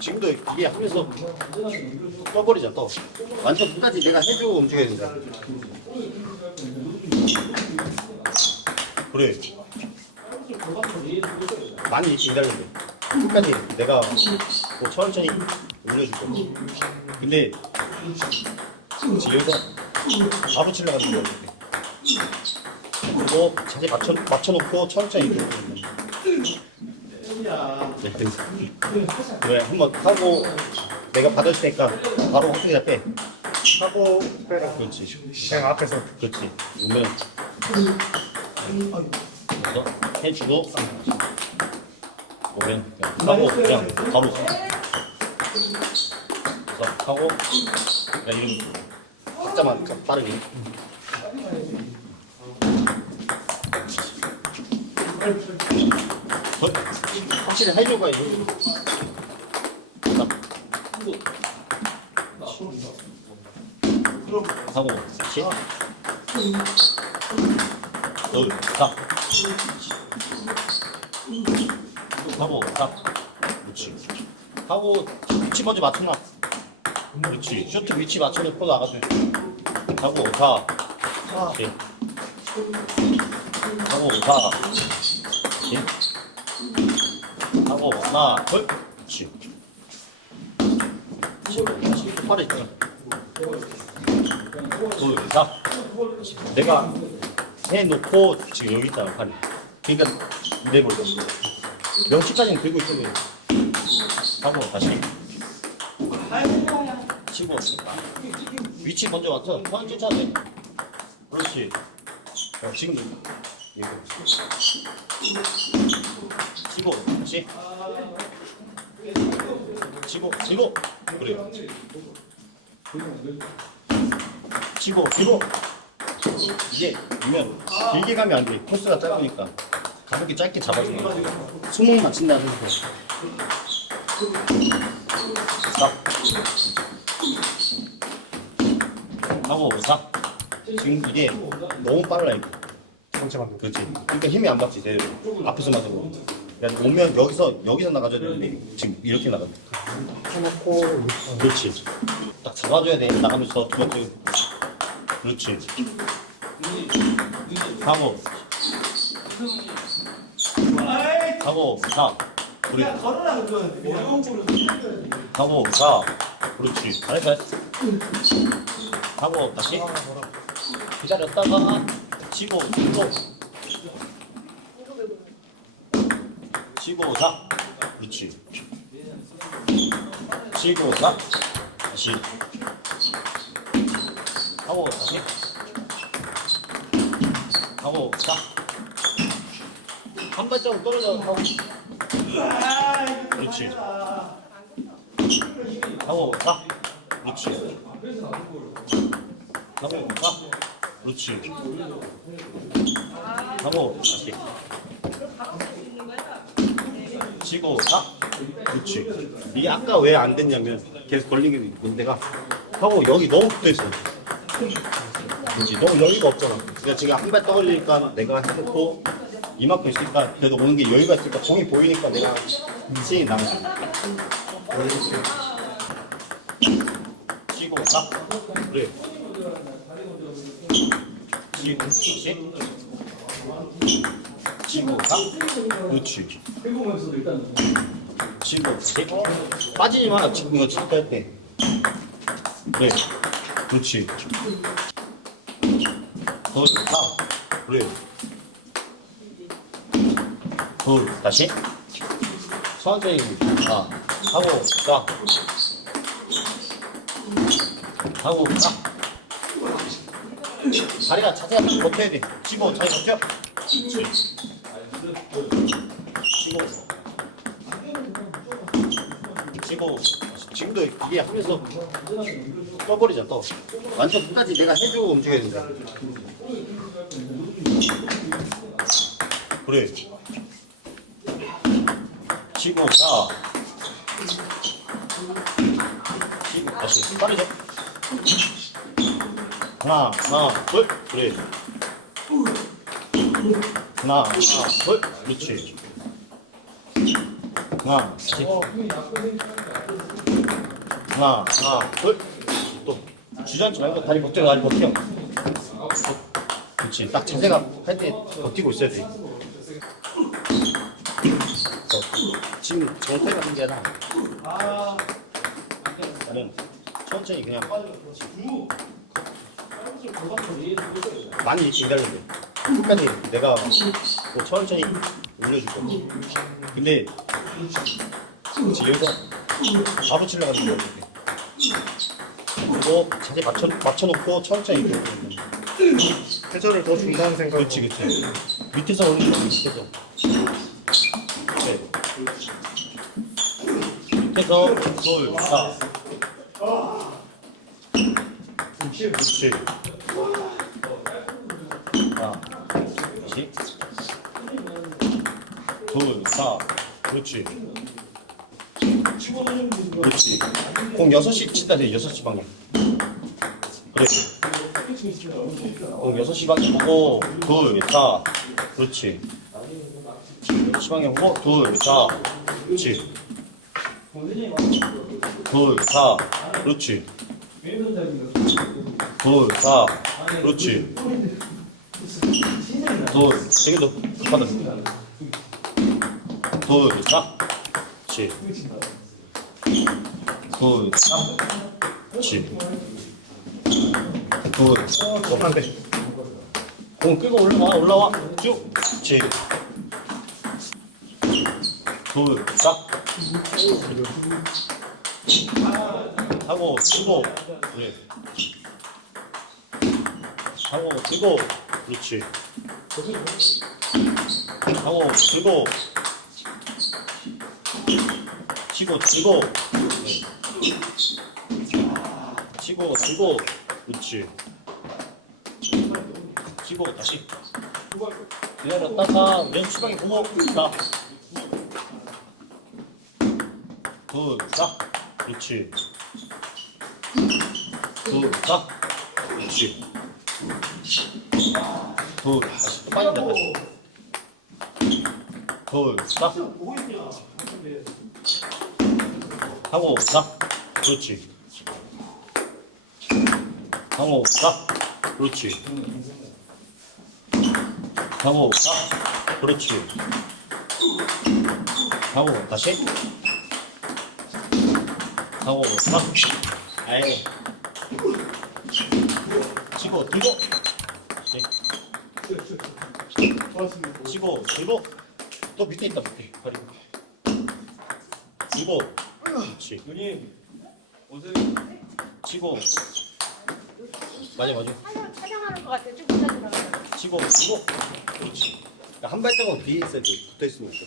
지금도 이게 하면서 떠버리자 떠. 완전 끝까지 내가 해주고 움직여야 된다. 그래. 많이 기다려야 돼. 끝까지 내가 뭐 천천히 올려줄 거야. 근데 여기서 바로 거야. 그거 자세 맞춰, 맞춰놓고 천천히 이렇게 올리는 거야. 네, 됐어. 그래 한번 하고 내가 받을 테니까 바로 호텔에다 빼. 하고 빼라. 그렇지. 그냥 앞에서. 그렇지. 오면 그래서 해주고 오면 그냥 하고 그냥 바로 그래서 하고 그냥 이런 박자만 빠르게. 어? 확실히 있는 하고 시. 둘, 사 하고 사 그렇지. 하고 위치 먼저 맞춰놔 그렇지. 슈트 위치 맞춰놓고 나가줘 하고 사 그렇지. 하고 사 그렇지 하나 둘 그렇지 팔에 있잖아 둘, 사. 내가 해놓고 지금 여기 있잖아, 팔이. 그러니까 내버려. 명치까지는 들고 있어도 돼. 하고 다시. 치고. 위치 먼저 맞춰. 쳐야 돼. 그렇지. 어, 지금도. 이거. 치고, 다시. 치고, 치고. 그래. 치고 치고 이게 보면 길게 가면 안 돼. 코스가 짧으니까 가볍게 짧게 잡아줘. 수목 맞춘다는 거. 자. 하고 사. 지금 이게 너무 빨라 이거. 상체만 그렇지. 그러니까 힘이 안 받지 제대로. 앞에서 맞 고. 야 오면 여기서 여기서 나가줘야 되는데 지금 이렇게 나가. 해놓고 그렇지. 딱 잡아줘야 돼. 나가면서 두 번째. 그렇지. 하고. 하고, 가. 우리. 하고, 가. 그렇지. 잘했어. 하고, 다시. 기다렸다가, 치고, 치고. 자. 그렇지. 자. 다시. 하고, 다시. 하고, 자. 한 발자국 떨어져 하고. 그렇지. 하고, 자. 그렇지. 하고, 자. 그렇지. 하고, 다시. 치고, 자. 그렇지. 이게 아까 왜 안 됐냐면 계속 걸리게 된 데가 하고 여기 너무 붙어 있어. 그렇지. 너무 여유가 없잖아. 그러니까 지금 한 발 떠올리니까 내가 해놓고 이만큼 있으니까 그래도 오는 게 여유가 있으니까 공이 보이니까 내가 스윙이 나가지. 치고 딱 그래. 치고 치치 고딱 그렇지. 치고 치 빠지지 마. 지금 이거 칠할 때. 그래. 그렇지. 둘, 사. 그래. 둘, 다시. 천천히, 아, 하고, 자. 하고, 자. 다리가 자세히 버텨야 돼. 치고, 자리 버텨. 치고. 지금도 이게 하면서 떠버리자, 떠. 완전 끝까지 내가 해주고 움직여야 된다. 그래. 치고 자. 치고 다시 빠르죠. 하나, 하나, 둘, 그래. 하나, 둘, 그렇지. 하나, 다시. 하나, 하나, 둘. 또 주저앉지 말고 다리 버텨, 다리 버텨. 그렇지. 딱 자세가 할 때 버티고 있어야 돼. 어, 지금 정태가 아니라 나는 천천히 그냥 많이 기다려야 돼. 끝까지 내가 뭐 천천히 올려줄 거지. 근데 지금 여기서 바로 치려고 하는 거야. 그리고 자세 맞춰, 맞춰놓고 천천히 이렇게. 회전을 더 준다는 생각. 그렇지 그렇지 밑에서 올리는 거 밑에서 네. 밑에서 둘사 그렇지 하나 다시 둘사 그렇지 그렇지 공 6시 치다 돼 6시 방향 그래 어, 6시 방향 보고, 둘, 사. 그렇지. 6시 방향 보고, 둘, 사. 그렇지. 둘, 사. 그렇지. 둘, 사. 그렇지. 둘, 더 받아. 둘, 사. 그렇지. 둘, 사. 그렇지. 둘, 조금만 돼. 공 끌고 올라와 올라와 쭉 그렇지 둘 싹. 하고 치고 그래 하고 치고 그렇지 하고 치고 치고 치고. 치고 치고 그렇지. 치고 다시. 내렸다가 왼 수방에 보고 자. 둘싹 그렇지. 둘싹 그렇지 둘 다시. 또 빠진다 다시 둘싹. 하고 싹. 그렇지. 하고 싹. 그렇지. 하고 싹. 그렇지. 하고 다시. 하고 싹. 아이 치고 들고 치고 들고 또 밑에 있다 밑에. 다리 들고 그렇지. 누님 옷을 치고 맞아 맞아. 촬영, 촬영하는 것 같아. 좀 들어가요. 치고 치고 그렇지. 그러니까 한 발자국 뒤에 있어야 돼. 붙어 있으니까